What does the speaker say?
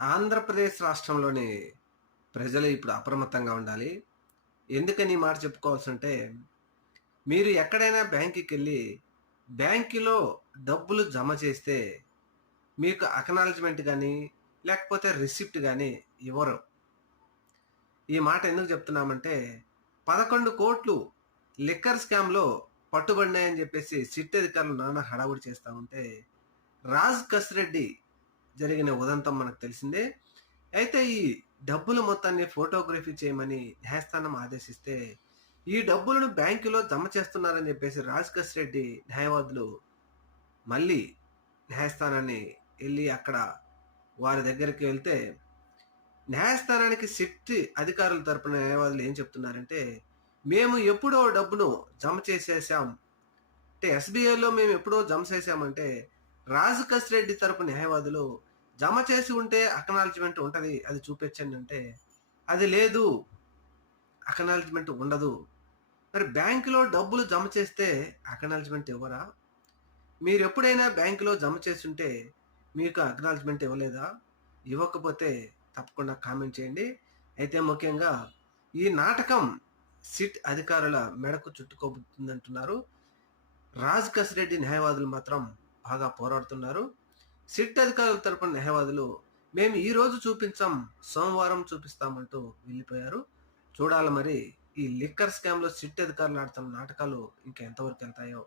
ఆంధ్రప్రదేశ్ రాష్ట్రంలోని ప్రజలు ఇప్పుడు అప్రమత్తంగా ఉండాలి. ఎందుకని ఈ మాట చెప్పుకోవాల్సి ఉంటే మీరు ఎక్కడైనా బ్యాంకుకి వెళ్ళి బ్యాంకులో డబ్బులు జమ చేస్తే మీకు అకనాలజ్మెంట్ కానీ లేకపోతే రిసిప్ట్ కానీ ఇవ్వరు. ఈ మాట ఎందుకు చెప్తున్నామంటే పదకొండు కోట్లు లిక్కర్ స్కామ్లో పట్టుబడినాయని చెప్పేసి సిట్ అధికారులు నానా హడావుడి చేస్తూ ఉంటే రాజ్ కసిరెడ్డి జరిగిన ఉదంతం మనకు తెలిసిందే. అయితే ఈ డబ్బులు మొత్తాన్ని ఫోటోగ్రఫీ చేయమని న్యాయస్థానం ఆదేశిస్తే ఈ డబ్బులను బ్యాంకులో జమ చేస్తున్నారని చెప్పేసి రాజ్ రెడ్డి న్యాయవాదులు మళ్ళీ న్యాయస్థానాన్ని వెళ్ళి అక్కడ వారి దగ్గరికి వెళ్తే న్యాయస్థానానికి సిఫ్ట్ అధికారుల తరపున న్యాయవాదులు ఏం చెప్తున్నారంటే మేము ఎప్పుడో డబ్బును జమ చేసేసాం అంటే ఎస్బీఐలో మేము ఎప్పుడో జమ చేసామంటే రాజు రెడ్డి తరపు న్యాయవాదులు జమ చేసి ఉంటే అక్నాలజ్మెంట్ ఉంటుంది. అది చూపించండి అంటే అది లేదు. అక్నాలజ్మెంట్ ఉండదు. మరి బ్యాంకులో డబ్బులు జమ చేస్తే అక్నాలజ్మెంట్ ఇవ్వరా? మీరు ఎప్పుడైనా బ్యాంకులో జమ చేస్తుంటే మీకు అక్నాలజ్మెంట్ ఇవ్వలేదా? ఇవ్వకపోతే తప్పకుండా కామెంట్ చేయండి. అయితే ముఖ్యంగా ఈ నాటకం సిట్ అధికారుల మెడకు చుట్టుకోబోతుందంటున్నారు రాజ్ కసిరెడ్డి న్యాయవాదులు మాత్రం బాగా పోరాడుతున్నారు. సిట్ అధికారుల తరపున న్యాయవాదులు మేము ఈ రోజు చూపించాం సోమవారం చూపిస్తామంటూ వెళ్ళిపోయారు. చూడాలి మరి ఈ లిక్కర్ స్కామ్లో సిట్ అధికారులు ఆడుతున్న నాటకాలు ఇంకా ఎంతవరకు వెళ్తాయో.